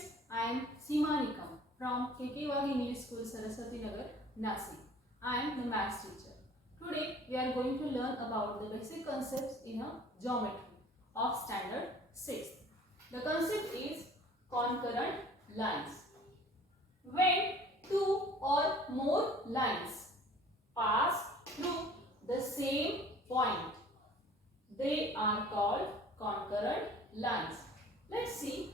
students, I am Seema Nikam from KK Wag English School, Saraswati Nagar, Nashik. I am the maths teacher. Today we are going to learn about the basic concepts in a geometry of standard 6. The concept is concurrent lines. When two or more lines pass through the same point, they are called concurrent lines. Let's see.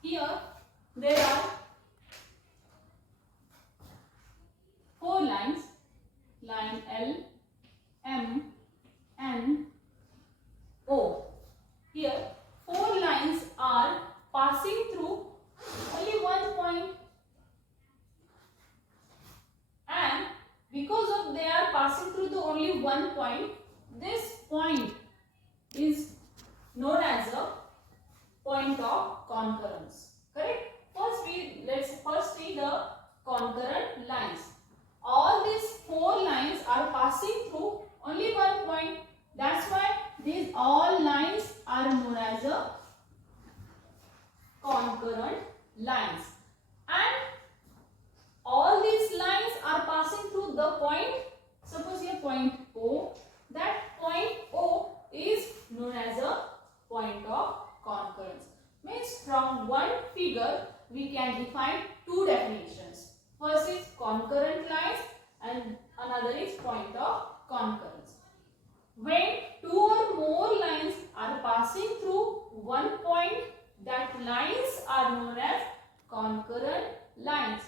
Here there are 4 lines, line L, M, N, O. Here 4 lines are passing through only one point, and because of they are passing through the only one point, this point is known as a point of concurrence. Correct? Let's first see the concurrent lines. All these 4 lines are passing through only one point. That's why these all lines are known as a concurrent lines. And all these lines are passing through the point. Suppose here point O. That point O is known as a point of concurrence. Means from one figure we can define 2 definitions. First is concurrent lines and another is point of concurrence. When 2 or more lines are passing through one point, that lines are known as concurrent lines,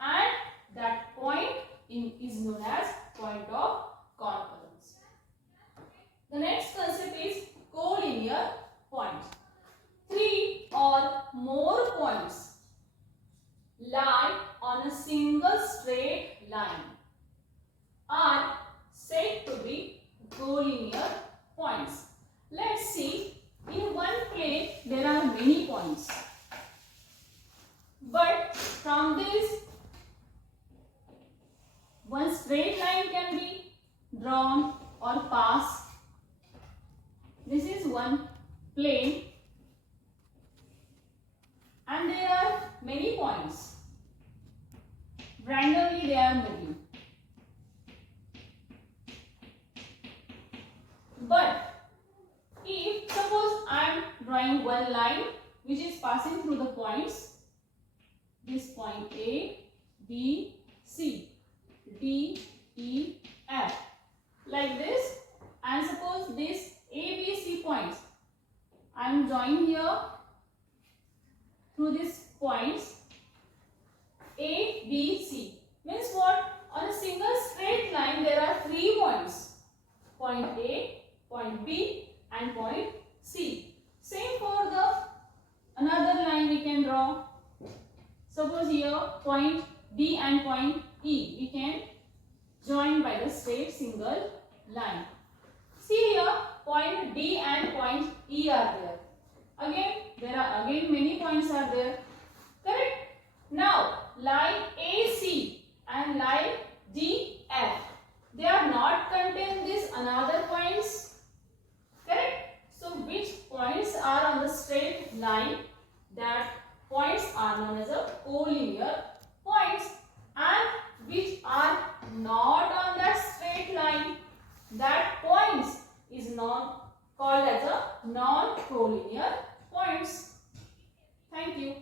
and that point is known as point of concurrence. The next concept is collinear points. 3 or more points lie on a single straight line are said to be collinear points. Let's see, in one plane there are many points, but from this one straight line can be drawn or passed. This is one plane and there are many points. Randomly they are moving. But if suppose I am drawing one line which is passing through the points, this point A, B, C, D, E, F, like this, and suppose this A, B, C points, I am drawing here through these points A, B, C. Means what? On a single straight line there are 3 points. Point A, point B and point C. Same for the another line we can draw. Suppose here point D and point E we can join by the straight single line. See here point D and point E are there. Again there are many points are there. Correct? Now line AC and line DF, they are not contain this another points. Correct? So which points are on the straight line? That points are known as a collinear points, and which are not on that straight line, that points is called as a non-collinear points. Thank you.